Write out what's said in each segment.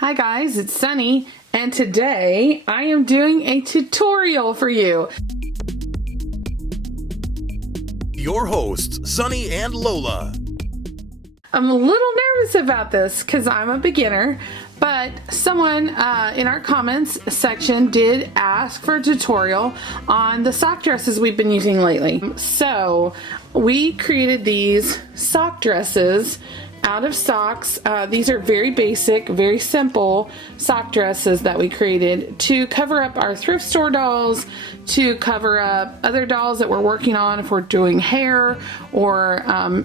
Hi guys, it's Sunny, and today I am doing a tutorial for you. Your hosts, Sunny and Lola. I'm a little nervous about this because I'm a beginner, but someone in our comments section did ask for a tutorial on the sock dresses we've been using lately. So we created these sock dresses out of socks. These are very basic, very simple sock dresses that we created to cover up our thrift store dolls, to cover up other dolls that we're working on if we're doing hair or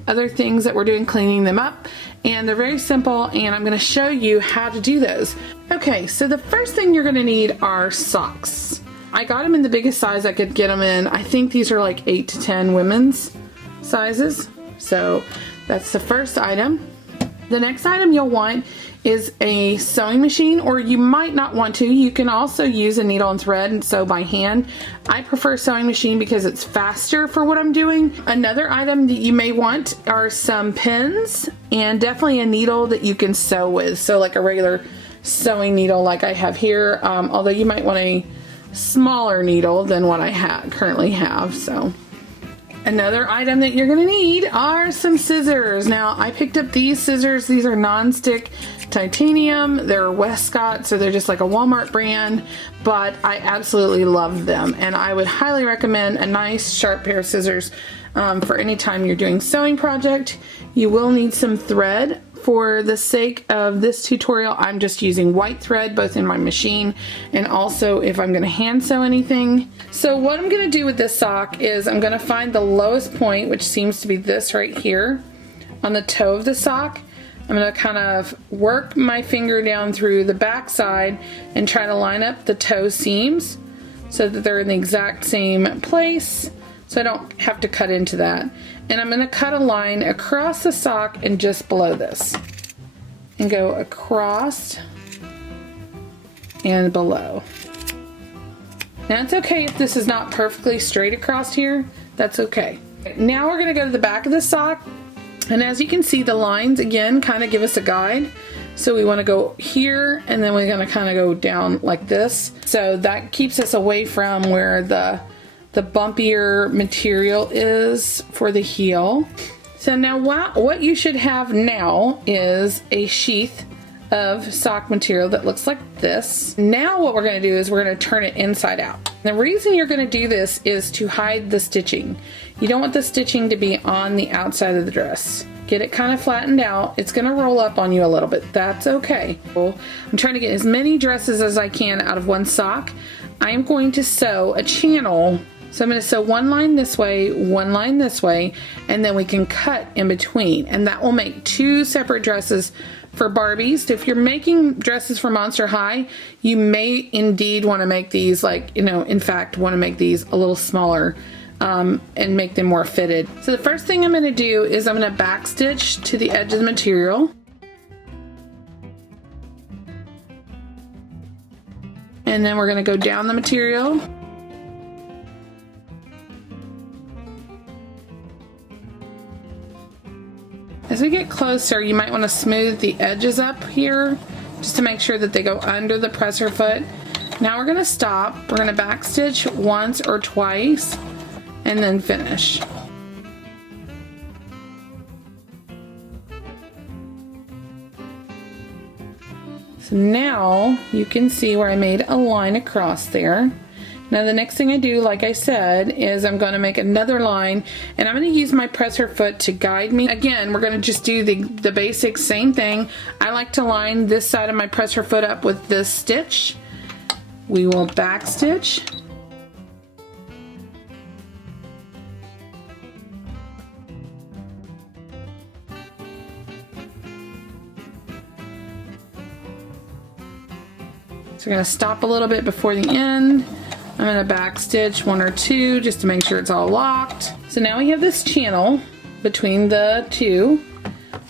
other things that we're doing, cleaning them up. And they're very simple, and I'm going to show you how to do those. Okay, so the first thing you're going to need are socks. I got them in the biggest size I could get them in. I think these are like 8 to 10 women's sizes. So that's the first item. The next item you'll want is a sewing machine, or you might not want to. You can also use a needle and thread and sew by hand. I prefer sewing machine because it's faster for what I'm doing. Another item that you may want are some pins and definitely a needle that you can sew with. So like a regular sewing needle like I have here, although you might want a smaller needle than what I currently have. So another item that you're gonna need are some scissors. Now I picked up these scissors. These are non-stick titanium. They're Westcott, so they're just like a Walmart brand, but I absolutely love them, and I would highly recommend a nice sharp pair of scissors for any time you're doing sewing project. You will need some thread. For the sake of this tutorial, I'm just using white thread both in my machine and also if I'm going to hand sew anything. So what I'm going to do with this sock is I'm going to find the lowest point, which seems to be this right here on the toe of the sock. I'm going to kind of work my finger down through the back side and try to line up the toe seams so that they're in the exact same place, so I don't have to cut into that. And I'm going to cut a line across the sock and just below this, and go across and below. Now it's okay if this is not perfectly straight across here, that's okay. Now we're going to go to the back of the sock, and as you can see, the lines again kind of give us a guide. So we want to go here, and then we're going to kind of go down like this, so that keeps us away from where the bumpier material is for the heel. So now what you should have now is a sheath of sock material that looks like this. Now what we're going to do is we're going to turn it inside out. The reason you're going to do this is to hide the stitching. You don't want the stitching to be on the outside of the dress. Get it kind of flattened out. It's going to roll up on you a little bit. That's okay. I'm trying to get as many dresses as I can out of one sock. I am going to sew a channel. So I'm going to sew one line this way, one line this way, and then we can cut in between. And that will make two separate dresses for Barbies. If you're making dresses for Monster High, you may indeed want to make these in fact want to make these a little smaller and make them more fitted. So the first thing I'm going to do is I'm going to back stitch to the edge of the material. And then we're going to go down the material. As we get closer, you might want to smooth the edges up here just to make sure that they go under the presser foot. Now we're going to stop. We're going to back stitch once or twice and then finish. So now you can see where I made a line across there. Now the next thing I do, like I said, is I'm going to make another line, and I'm going to use my presser foot to guide me. Again, we're going to just do the basic same thing. I like to line this side of my presser foot up with this stitch. We will back stitch. So we're going to stop a little bit before the end. I'm going to back stitch one or two just to make sure it's all locked. So now we have this channel between the two.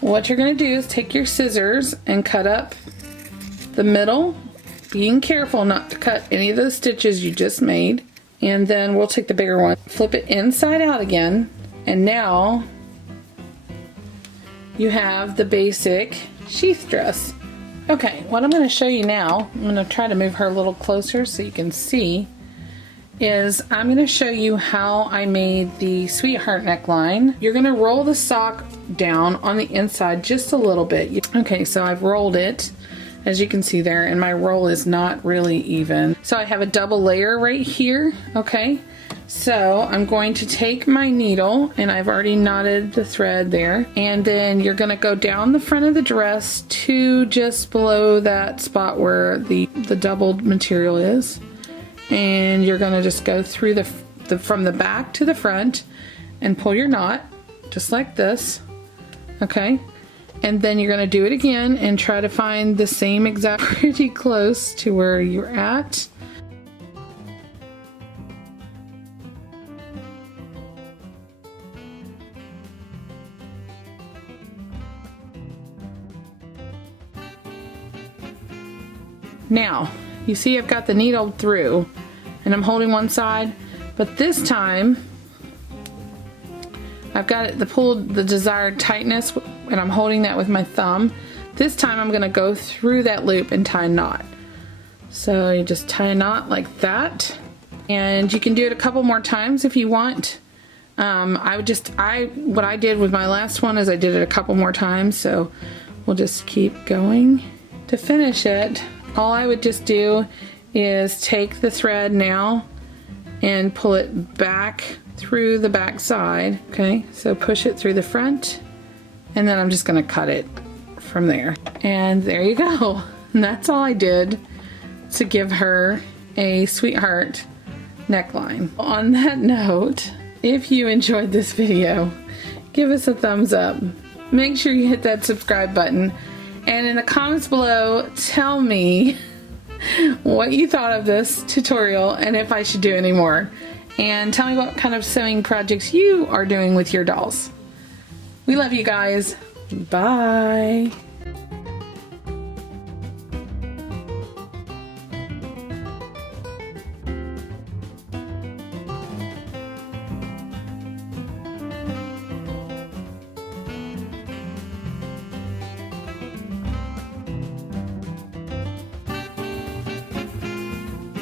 What you're going to do is take your scissors and cut up the middle, being careful not to cut any of those stitches you just made. And then we'll take the bigger one, flip it inside out again, and now you have the basic sheath dress. Okay, what I'm going to show you now, I'm going to try to move her a little closer so you can see, is I'm going to show you how I made the sweetheart neckline. You're going to roll the sock down on the inside just a little bit. Okay, so I've rolled it, as you can see there, and my roll is not really even. So I have a double layer right here, okay? So I'm going to take my needle, and I've already knotted the thread there, and then you're going to go down the front of the dress to just below that spot where the doubled material is, and you're going to just go through the from the back to the front and pull your knot just like this, okay? And then you're going to do it again and try to find the same exact, pretty close to where you're at. Now, you see I've got the needle through and I'm holding one side, but this time I've got it pulled the desired tightness and I'm holding that with my thumb. This time I'm gonna go through that loop and tie a knot. So you just tie a knot like that, and you can do it a couple more times if you want. What I did with my last one is I did it a couple more times, so we'll just keep going. To finish it, all I would just do is take the thread now and pull it back through the back side, okay? So push it through the front, and then I'm just gonna cut it from there. And there you go. And that's all I did to give her a sweetheart neckline. On that note, if you enjoyed this video, give us a thumbs up. Make sure you hit that subscribe button, and in the comments below, tell me what you thought of this tutorial and if I should do any more. And tell me what kind of sewing projects you are doing with your dolls. We love you guys. Bye.